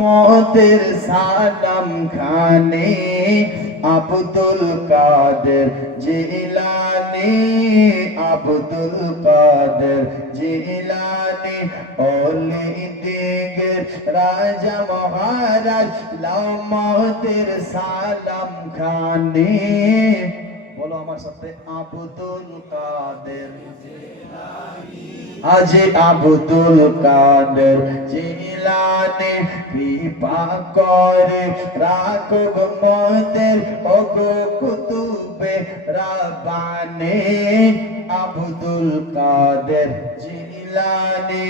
মতের সালাম খানে আব্দুল কাদের জিলানী, আব্দুল কাদের জিলানী ওলি দিগের রাজা মহারাজ লাও মতের সালাম খানে। বলো আমার সাথে, আব্দুল কাদের জিলানী, আজ আব্দুল কাদের জিলানী কৃপা করে রাখব মতের ওগো কুতুবে রাব্বানী। আব্দুল কাদের জিলানী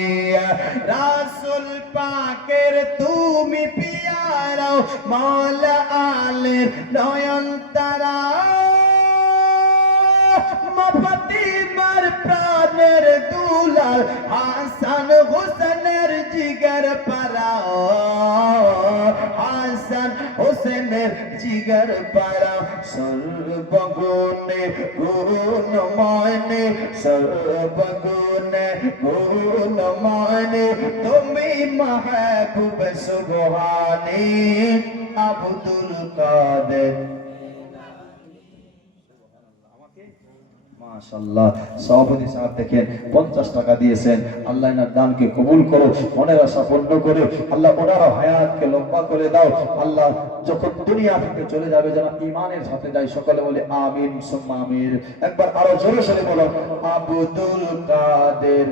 রাসূল পাকের তুমি পিয়ারা, মাওলা আলের নয়ন তারা, ফাতিমার প্রাণের দুলাল, হাসান হোসেনের জিগর পারা, হাসান হোসেনের জিগর পারা। সর্বগুণে গুণমানে, সর্বগুণে গুণমানে তুমি মাহবুব সুবহানী। আব্দুল কাদের মাশাআল্লাহ। সভাপতি সাহেব দেখেন 50 টাকা দিয়েছেন। আল্লাহ এনার দানকে কবুল করো, মনের আশা পূর্ণ করে আল্লাহ ওনার হায়াতকে লম্বা করে দাও। আল্লাহ যখন দুনিয়া থেকে চলে যাবে যেন ঈমানের সাথে যায়। সকলে বলে আমিন সুম্মা আমিন। একবার আরো জোরে সরে বলো, আব্দুল কাদের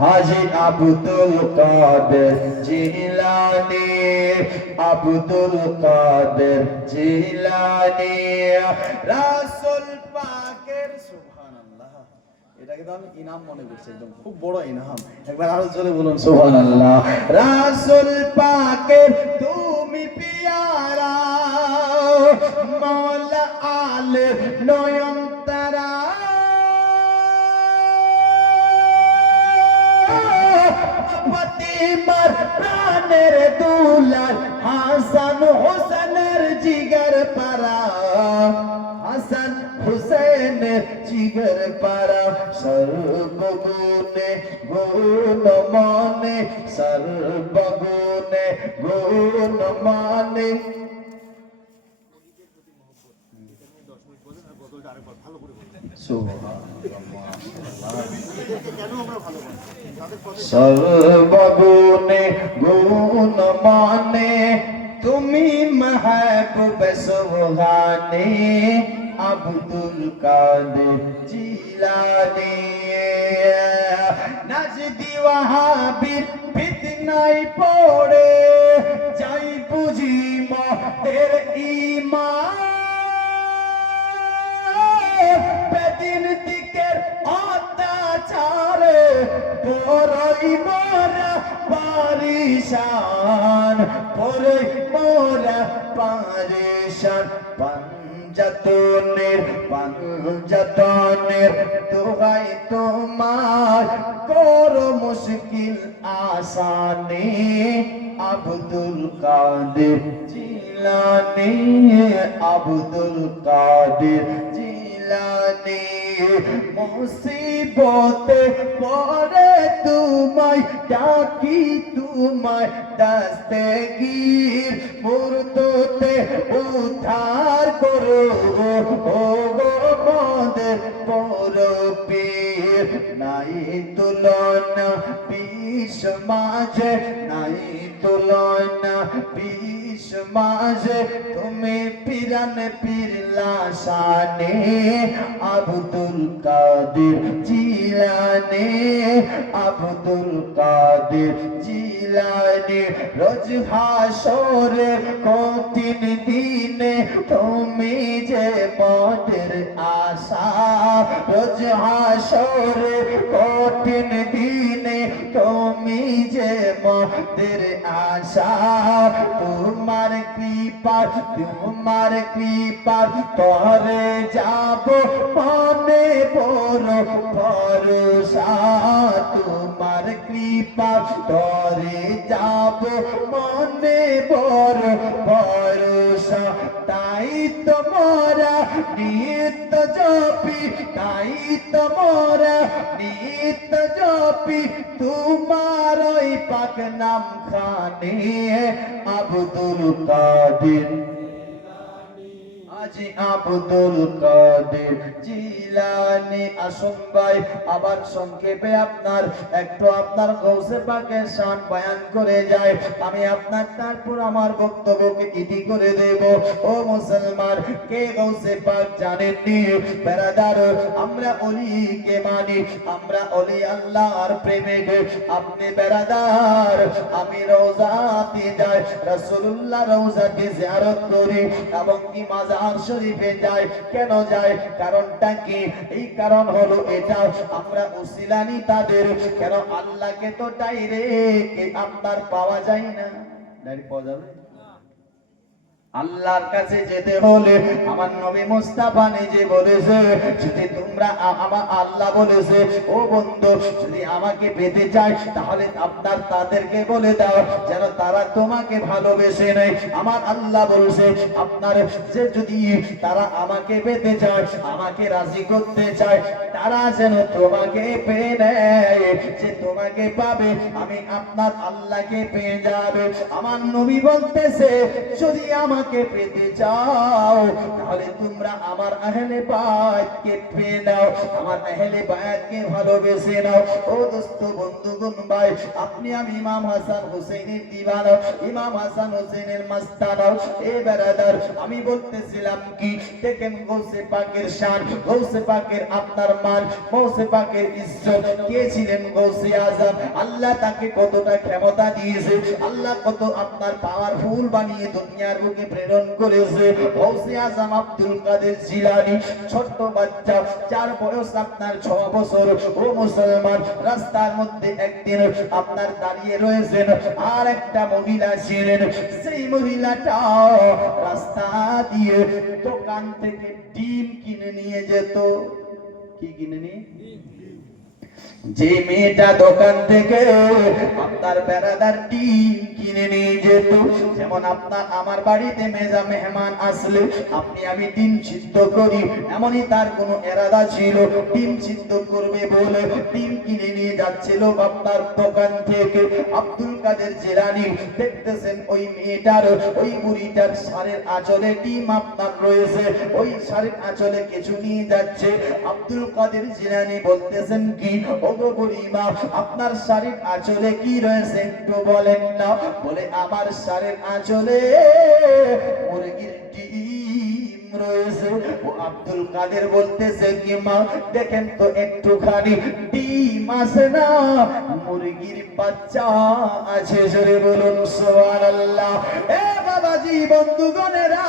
হাজী আব্দুল কাদের জিলানী, আব্দুল কাদের জিলানী রাসূল পাকের। সুবহানাল্লাহ, এটাকে তো আমি ইনাম মনে করছি, একদম খুব বড় ইনাম। একবার আরো জোরে বলুন সুবহানাল্লাহ। রাসূল পাকের তুমি পিয়ারা, মাওলা আলের নয়ন তারা, ফাতিমার প্রাণের দুলাল, হাসান হোসেনের জিগর পারা, হাসান হোসেনের জিগর পারা। সর্বগুণে গুণমানে, সর্বগুণে গুণমানে সর্বগুণে গুণমানে তুমি মাহবুব সুবহানী। আব্দুল কাদের জিলানী নাজদি ওয়াহাবীর ফিতনায় পড়ে যাই বুঝি মতের ঈমান, বেদিন দিকের অত্যাচারে পড়ই মোরা পারিশান, পড়ই মোরা পারিশান। পাঞ্জাতনের পাঞ্জাতনের দোহাই তোমার করো মুশকিল আসানি। আব্দুল কাদের জিলানী, আব্দুল কাদের জিলানী মুসিবতে পড়ে তোমায় ডাকি, তোমায় দস্তগীর মুর্দতে উদ্ধার করো, ও মোদের বড় পীর। নাই তুলনা বিশ মাঝে, নাই তুলনা বিশ মাঝে তুমি পিরান পিরলা শানে। আব্দুল কাদের জিলানী, আব্দুল কাদের জিলানী রোজ হাসরে কঠিন দিনে তুমি যে মনের আশা, রোজ হাসরে কঠিন দিনে তুমি যে মনের আশা। তোমার কৃপা, তোমার কৃপা তরে যাব মনে বড় ভরসা, তোমার কৃপা তরে যাব মনে বড় ভরসা। তাই তোমরা নিত্য জপি, তাই তোমরা নিত্য জপি তোমার ওই পাক পাক নাম খানে আব্দুল কাদের আজি আব্দুল কাদের জিলানী। আসুন ভাই আবার সংক্ষেপে আপনার একটু আপনার গৌসে পাকের শান বয়ান করে যায়, আমি আপনার তারপর আমার বক্তব্যকে ইতি করে দেব। ও মুসলমান, কে গৌসে পাক জানেননি? বেরাদার, আমরা ওলিকে মানি, আমরা ওলি আল্লাহর প্রেমিক। আপনি বেরাদার, আমি রওজাতে যাই, রাসূলুল্লাহ রওজাতে জিয়ারত করি এবং কি মাজার শরীফে যায়। কেন যায়? কারণটা কি? এই কারণ হলো এটা, আমরা উসিলানি তাদের। কেন? আল্লাহকে তো ডাইরেক্ট আপনার পাওয়া যায় না। ডাইরেক্ট পাওয়া যাবে? আল্লাহর কাছে যেতে হলে আমার নবী মুস্তাফা নিজে বলেছে, যদি তোমরা আমার আল্লাহ বলেছে, ও বন্ধু যদি আমাকে পেতে চাই তাহলে আপনার তাদেরকে বলে দাও যেন তারা তোমাকে ভালোবেসে নেয়। আমার আল্লাহ বলছে আপনার যে যদি তারা আমাকে পেতে চায়, আমাকে রাজি করতে চায়, তারা যেন তোমাকে পেয়ে নেয়। যে তোমাকে পাবে আমি আপনার আল্লাহকে পেয়ে যাবে। আমার নবী বলতেছে যদি আমাকে পেতে চাও তাহলে তোমরা আমার আহলে বাইতকে পেয়ে নাও, আমার আহলে বাইতকে ভালোবেসে নাও। ও দোস্ত বন্ধুগণ ভাই, আপনি আমি ইমাম হাসান হুসাইনের দিওয়ানা, ইমাম হাসান হুসাইনের মাস্তানা। এ বেরাদার, আমি বলতেছিলাম কি, দেখেন গৌসে পাকের শান, গৌসে পাকের আপনার মান, গৌসে পাকের ইজ্জত। কে ছিলেন গৌসে আজম? আল্লাহ তাকে কতটা ক্ষমতা দিয়েছে, আল্লাহ কত আপনার পাওয়ারফুল বানিয়ে দুনিয়ার বুকে প্রেরণ করেছে। গৌসে আজম আব্দুল কাদের জিলানী, ছোট্ট বাচ্চা, 4 বয়স আপনার 6 বছর। ও মুসলমান, রাস্তার মধ্যে একদিন আপনার দাঁড়িয়ে রয়েছেন, আর একটা মহিলা ছিলেন। সেই মহিলাটা রাস্তা দিয়ে দোকান থেকে ডিম কিনে নিয়ে যেত। কি কিনে নিয়ে? যে মেয়েটা দোকান থেকে আপনার বেড়াদার ডিম কিনে নিয়ে যেত। যেমন আপনার আমার বাড়িতে মেজা মেহমান আসলে আপনি আমি ডিম সিদ্ধ করি, এমনই তার কোনো এরাদা ছিল, ডিম সিদ্ধ করবে বলে ডিম কিনে নিয়ে যাচ্ছিল আপনার দোকান থেকে। আব্দুল কাদের জিলানী দেখতেছেন ওই মেয়েটার, ওই বুড়িটার শাড়ির আঁচলে ডিম আপনার রয়েছে, ওই শাড়ির আঁচলে কিছু নিয়ে যাচ্ছে। আব্দুল কাদের জিলানী বলতেছেন কি, ওগো বুড়িমা আপনার শাড়ির আঁচলে কি রয়েছে একটু বলেন না। বলে আমার শাড়ির আঁচলে মুরগির ডিম রয়েছে। ও আব্দুল কাদের বলতেছে কি মা দেখেন তো একটুখানি, ডিম আছে না মুরগির বাচ্চা আছে। জোরে বলুন সুবহানাল্লাহ। এ বাবাজি বন্ধুগণেরা,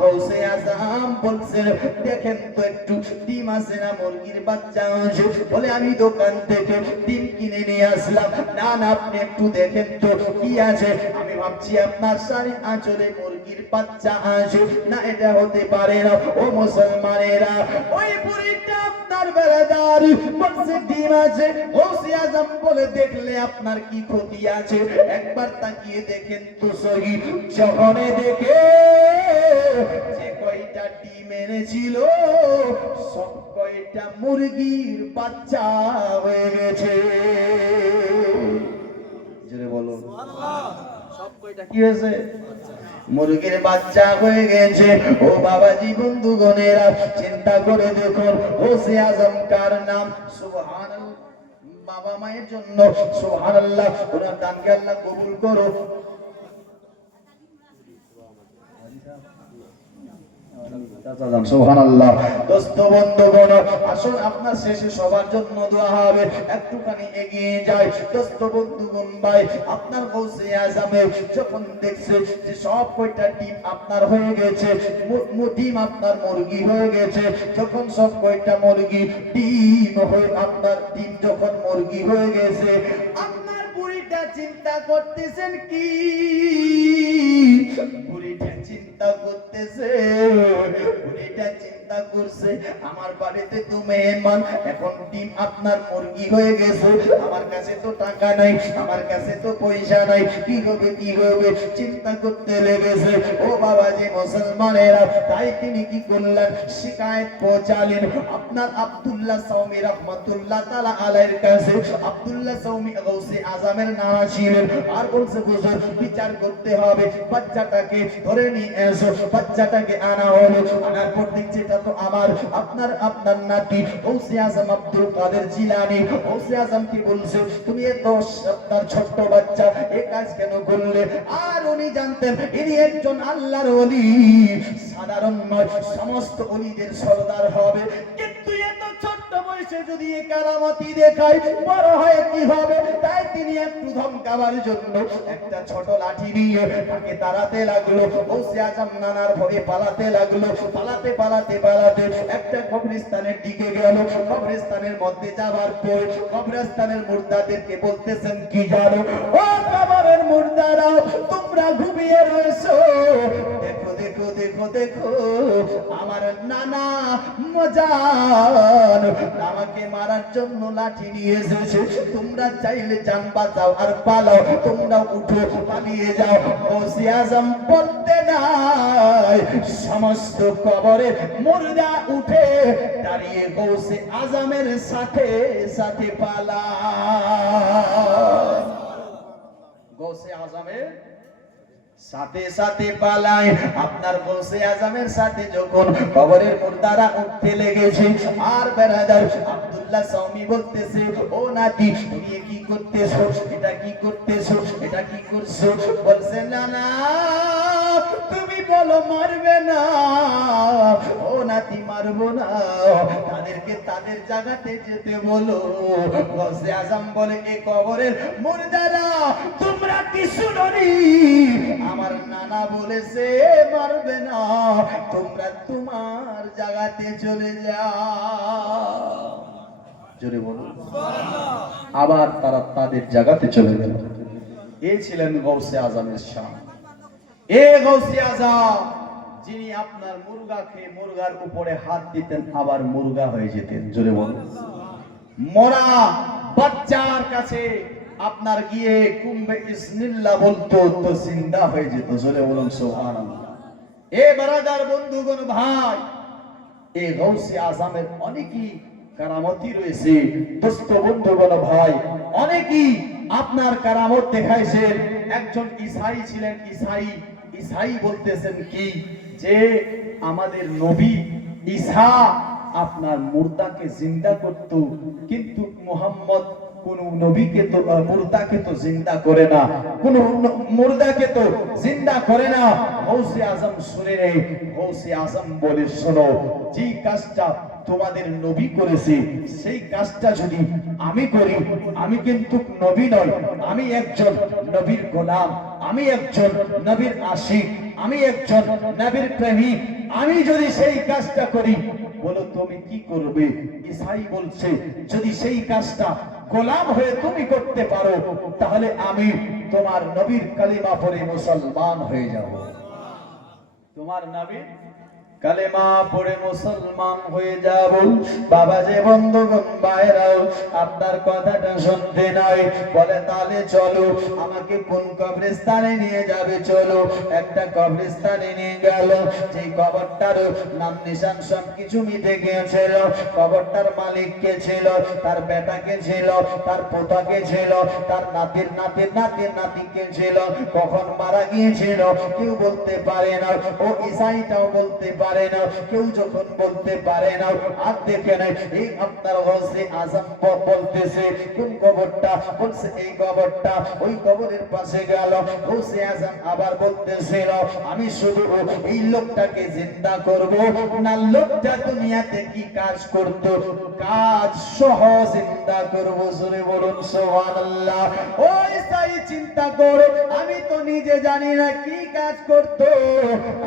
গৌসে আজম বলছেন দেখেন তো একটু ডিম আছে না মুরগির বাচ্চা আছে। বলে আমি দোকান থেকে ডিম কিনে নিয়ে আসলাম। না না আপনি একটু দেখেন তো কি আছে। আমি ভাবছি আপনার শাড়ির আঁচলে মুরগির বাচ্চা আছে। না এটা হতে পারে না। ও মুসলমানেরা, ওই বুড়িটা আপনার বেড়াদার বলছে ডিম আছে। গৌসে আজম বলে দেখলে আপনার কি ক্ষতি আছে? একবার তাকিয়ে দেখেন তো সহি। যখন দেখে যে কয়টা ডিম এনেছিল সব কয়টা মুরগির বাচ্চা হয়ে গেছে। জোরে বলো সুবহানাল্লাহ। সব কয়টা কি হয়েছে? মুরগির বাচ্চা হয়ে গেছে। ও বাবাজি বন্ধুগণেরা, চিন্তা করে দেখুন গৌসে আজম কার নাম। সুবহানাল্লাহ। বাবা মায়ের জন্য সুবহানাল্লাহ, ওনার দানকে আল্লাহ কবুল করো। সুবহানাল্লাহ। দোস্ত বন্ধুগণ, আসুন আপনার শেষে সবার জন্য দোয়া হবে, একটুখানি এগিয়ে যায়। দোস্ত বন্ধুগণ ভাই, আপনার গৌসে আজমে যখন দেখছে যে সব কয়টা ডিম আপনার হয়ে গেছে, ডিম আপনার মুরগি হয়ে গেছে, যখন সব কয়টা মুরগি ডিম হয়ে আপনার ডিম যখন মুরগি হয়ে গেছে, আপনার বুড়িটা চিন্তা করতেছেন কি? বুড়িটা চিন্তা করতেছে, বুড়িটা চিন্তা চিন্তা করছে আমার বাড়িতে তো মেহমান, এখন ডিম আপনার মুরগি হয়ে গেছে, আমার কাছে তো টাকা নাই, আমার কাছে তো পয়সা নাই, কি হবে কি হবে চিন্তা করতে লেগেছে। ও বাবাজি মুসলমানেরা, তাই তিনি কি করলেন, শিকায়েত পৌঁছালেন আপনার আব্দুল্লাহ সাউমি রহমাতুল্লাহ তাআলা আলাইহির কাছে। আব্দুল্লাহ সাউমি গাউসে আজমের নানা ছিলেন, আর বলছে হুজুর বিচার করতে হবে, বাচ্চাটাকে ধরে নিয়ে এসো। বাচ্চাটাকে আনা হলো, আনার পর দেখছি এটা তো আমার আপনার নাতি গাউসে আজম আব্দুল কাদের জিলানী। গাউসে আজম কি বলছে, তুমি এত আপনার ছোট্ট বাচ্চা এই কাজ কেন করলে? আর উনি জানতেন ইনি একজন আল্লাহর ওলি, সাধারণ নয়, সমস্ত ওলিদের সরদার হবে। কিন্তু এত ছোট্ট বয়সে যদি এই কারামতি দেখায়, বড় হয়ে কি হবে? তাই তিনি একটু ধমকাবার জন্য একটা ছোট লাঠি নিয়ে তাকে তাড়াতে লাগলো। গাউসে আজম নানার ভয়ে পালাতে লাগলো। পালাতে পালাতে পালাতে একটা কবরস্থানের দিকে গেল। কবরস্থানের মধ্যে যাবার পর কবরস্থানের মুর্দাদেরকে বলতেছেন কি জানো, ও কবরের মুর্দারা, তোমরা ঘুমিয়ে রয়েছো, দেখো দেখো দেখো দেখো আমার নানা মজান আমাকে মারার জন্য লাঠি নিয়ে এসেছে। তোমরা চাইলে জান বাঁচাও আর পালাও, তোমরা উঠো পালিয়ে যাও। গাউসে আজম বলতে নাই, সমস্ত কবরে মুর্দা উঠে দাঁড়িয়ে গাউসে আজমের সাথে সাথে পালায়। গাউসে আজমের সাথে সাথে পালায়। আপনার গাউসে আজমের সাথে যখন কবরের মুর্দারা উঠতে লেগেছে, আর বেরাদার আব্দুল্লাহ সাউমি বলতেছে, ও নাতি তুমি কি করতেছো, এটা কি করতেছো, এটা কি করছো? বলছে না না তুমি বলো মারবে না। ও নাতি মারবো না, তাদেরকে তাদের জায়গাতে যেতে বলো। গাউসে আজম বলে, এই কবরের মুর্দারা তোমরা কি শুনোনি, আমার নানা বলেছে মারবে না, তোমরা তোমার জায়গাতে চলে যাও। জোরে বলুন। আবার তারা তাদের জায়গাতে চলে গেল। এই ছিলেন গাউসে আজমের শান। এ গাউসে আজম যিনি আপনার মুরগা খেয়ে মুরগার উপরে হাত দিতেন, আবার মুরগা হয়ে যেতেন। জোরে বলুন। মরা বাচ্চার কাছে আপনার গিয়ে কুম্বে ইসমিল্লাহ বলতো তো জিন্দা হয়ে যেত। জোরে বলুন সুবহানাল্লাহ। এ বারাদার বন্ধুগণ ভাই, এই গাউসে আজমের অনেকই কারামতি রয়েছে। দোস্ত বন্ধুগণ ভাই, অনেকই আপনার কারামত দেখাইছেন। একজন ঈসাই ছিলেন, ঈসাই বলতেছেন কি যে আমাদের নবী ঈসা আপনার মুর্দাকে জিন্দা করত, কিন্তু মুহাম্মদ কোন নবীকে তো মুর্দাকে তো জিন্দা করে না, কোন মুর্দাকে তো জিন্দা করে না। গাউসে আজম শুনে নেই। গাউসে আজম বলে, শোনো, যে কাজটা তোমাদের নবী করেছে সেই কাজটা যদি আমি করি, আমি কিন্তু নবী নই, আমি একজন নবীর গোলাম, আমি একজন নবীর আশিক, আমি একজন নবীর প্রেমিক। আমি যদি সেই কাজটা করি, বলো তুমি কি করবে? ঈসাই বলছে, যদি সেই কাজটা গোলাম হয়ে তুমি করতে পারো, তাহলে আমি তোমার নবীর কালিমা পড়ে মুসলমান হয়ে যাব। তোমার নবীর কালেমা পড়ে মুসলমান হয়ে যাব। বাবা যে বন্ধুগণ ভাইরাও, আপনার কথাটা শুনতে নাই, বলে তাহলে চলো, আমাকে কোন কবরস্থানে নিয়ে যাবে? চলো। একটা কবরস্থানে নিয়ে গেল, যে কবরটার নাম নিশান সব কিছু মিটে গিয়েছিল। কবরটার মালিক কে ছিল? তার বেটাকে ছিল, তার পোতাকে ছিল, তার নাতির নাতির নাতির নাতিকে ছিল। কখন মারা গিয়েছিল কেউ বলতে পারে না, ও ঈসাইটাও বলতে পারে না, কেউ যখন বলতে পারে না। আর দেখে নাই, এই আপনার গাউসে আজম বলতেছে কোন কবরটা? বলছে এই কবরটা। ওই কবরের পাশে গেল। গাউসে আজম আবার বলতেছিল, আমি শুধু এই লোকটাকে জিন্দা করব না, লোকটা দুনিয়াতে কি কাজ করত, কাজ সহ জিন্দা করব। জোরে বলুন সুবহানাল্লাহ। ওই সাই চিন্তা করে, আমি তো নিজে জানি না কি কাজ করত,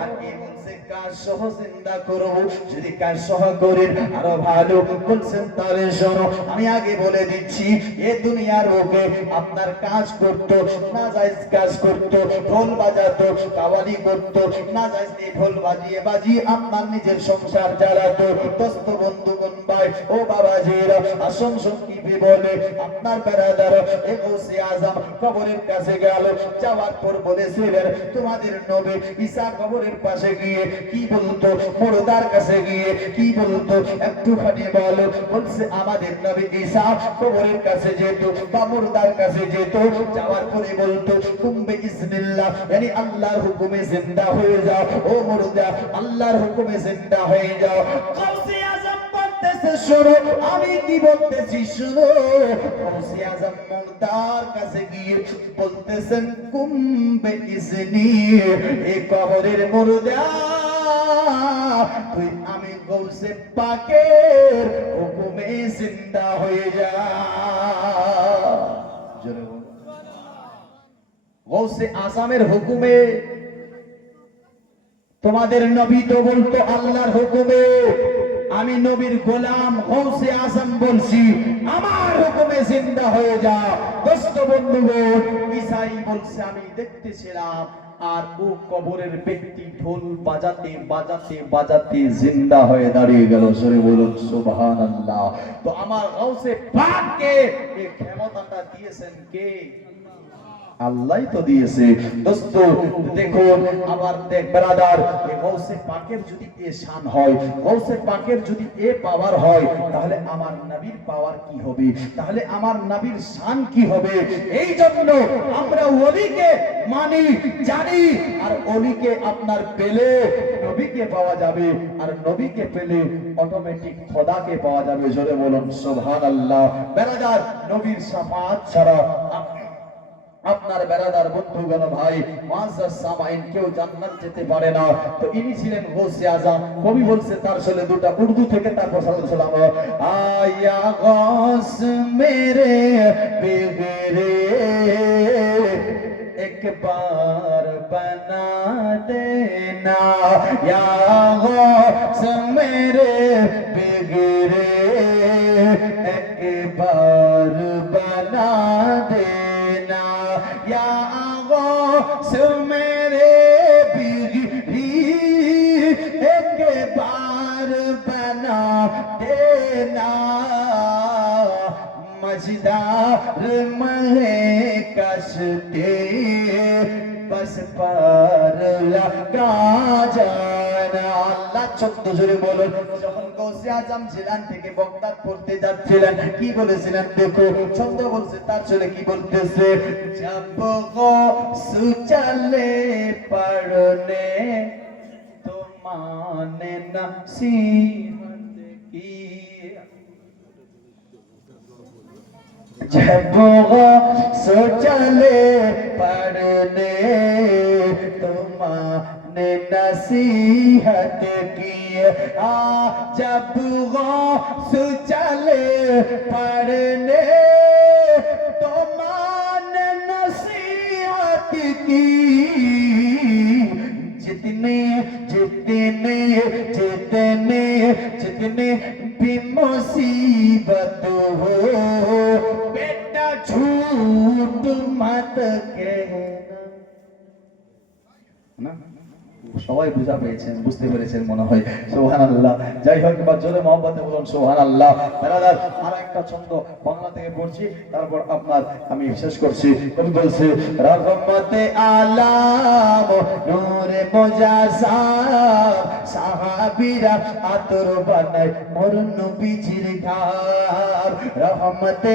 আর কি বলছে কাজ সহ জিন্দা করব, যদি কাজ সহ করেন আরো ভালো। বলছেন তাহলে শোনো, আমি আগে বলে দিচ্ছি, এ দুনিয়ার বুকে আপনার কাজ করতো, নাজায়েজ কাজ করতো, ঢোল বাজাতো, কাওয়ালি করতো, নাজায়েজ ঢোল বাজিয়ে বাজিয়ে আপনার নিজের সংসার চালাতো। দোস্ত বন্ধুগণ ভাই ও বাবাজিরা, আসন সঙ্গীপে বলে আপনার বেরাদার এ গৌসে আজম কবরের কাছে গেল, যাওয়ার পর বলেছিলেন তোমাদের নবী ঈসা কবরের পাশে গিয়ে কি বলতো, মুর্দার কাছে গিয়ে কি বলতো, একটুখানি বলো। বলছে আমাদের নবী ঈসা কবরের কাছে যেত বা মুর্দার কাছে যেত, যাওয়ার পরে বলতো কুম্বে ইসমিল্লাহ, মানে আল্লাহর হুকুমে জিন্দা হয়ে যাও। ও মুর্দা, আল্লাহর হুকুমে জিন্দা হয়ে যাও। গৌসে আজম বলতেছে শোনো, আমি কি বলতেছি শোনো। গৌসে আজম মুর্দার কাছে গিয়ে বলতেছেন কুম্বে ইসনি, এই কবরের মুর্দা তুই আমি গৌসে পাকের হুকুমে জিন্দা হয়ে যা। জোরে বল। গৌসে আজমের হুকুমে, তোমাদের নবী তো বলতো আল্লাহর হুকুমে, আমি নবীর গোলাম গৌসে আজম বলছি আমার হুকুমে জিন্দা হয়ে যা। দোস্ত বন্ধুগণ, ঈসাই বলছে আমি দেখতেছিলাম, আর ও কবরের ব্যক্তি ঢোল বাজাতে বাজাতে বাজাতে জিন্দা হয়ে দাঁড়িয়ে গেল। সরে বলুন সুবহানাল্লাহ। তো আমার গৌসে পাককে এই ক্ষমতাটা দিয়েছেন কে? আল্লাহই তো দিয়েছে। দোস্ত দেখুন, আবার দেখ ব্রাদার, এই গৌসে পাকের যদি এ শান হয়, গৌসে পাকের যদি এ পাওয়ার হয়, তাহলে আমার নবীর পাওয়ার কি হবে, তাহলে আমার নবীর শান কি হবে। এই জন্য আমরা ওলিকে মানি, জানি, আর ওলিকে আপনার পেলে নবীকে পাওয়া যাবে, আর নবীকে পেলে অটোমেটিক খোদাকে পাওয়া যাবে। জোরে বলুন সুবহানাল্লাহ। ব্রাদার, নবীর শাফাআত ছাড়া আপনার বেরাদার বন্ধুগণ ভাই মুআজ্জাজ সামাইন কেউ জান্নাত যেতে পারে না। তো ইনি ছিলেন গৌসে আজম। কবি বলছে তার ছেলে দুটা উর্দু থেকে, তারপর সাল্লাল্লাহু আলাইহি ওয়াসাল্লাম আয়া গৌস মেরে বেগরে एक बार बना देना, या गौस मेरे बिगड़े एक बार बना देना, या गौस मेरे बिगड़ी एक बार बना देना, मजदार महे कशते बस पार लगा जाना। আল্লাহ চোদ্দ জোরে বলুন। যখন গৌসে আজম জিলান থেকে বগদাদ পড়তে যাচ্ছিলেন কি বলেছিলেন দেখো, ছন্দ বলছে তার ছেলে কি বলতেছে, জব গৌস চলে পড়নে তো মানে নসিহত কি, जब गौस चले पढ़ने तो माने नसीहत की, जब गौस चले पढ़ने तो माने नसीहत की, जितने जितने जितने जितने भी मुसीबत हो बेटा झूठ मत कहना। সবাই বুঝা পেয়েছেন, বুঝতে পেরেছেন মনে হয়। সুবহানাল্লাহ। যাই হোক, এবার জোরে মহব্বতে বলুন সুবহানাল্লাহ। ব্রাদার, আর একটা ছন্দ বাংলা থেকে পড়ছি, তারপর আপনার আমি শেষ করছি। কবি বলছে রহমতে আলাম নূরে মুজাসাব, সাহাবীরা আতর বানায় মোর নবীজির ঘাম, রহমতে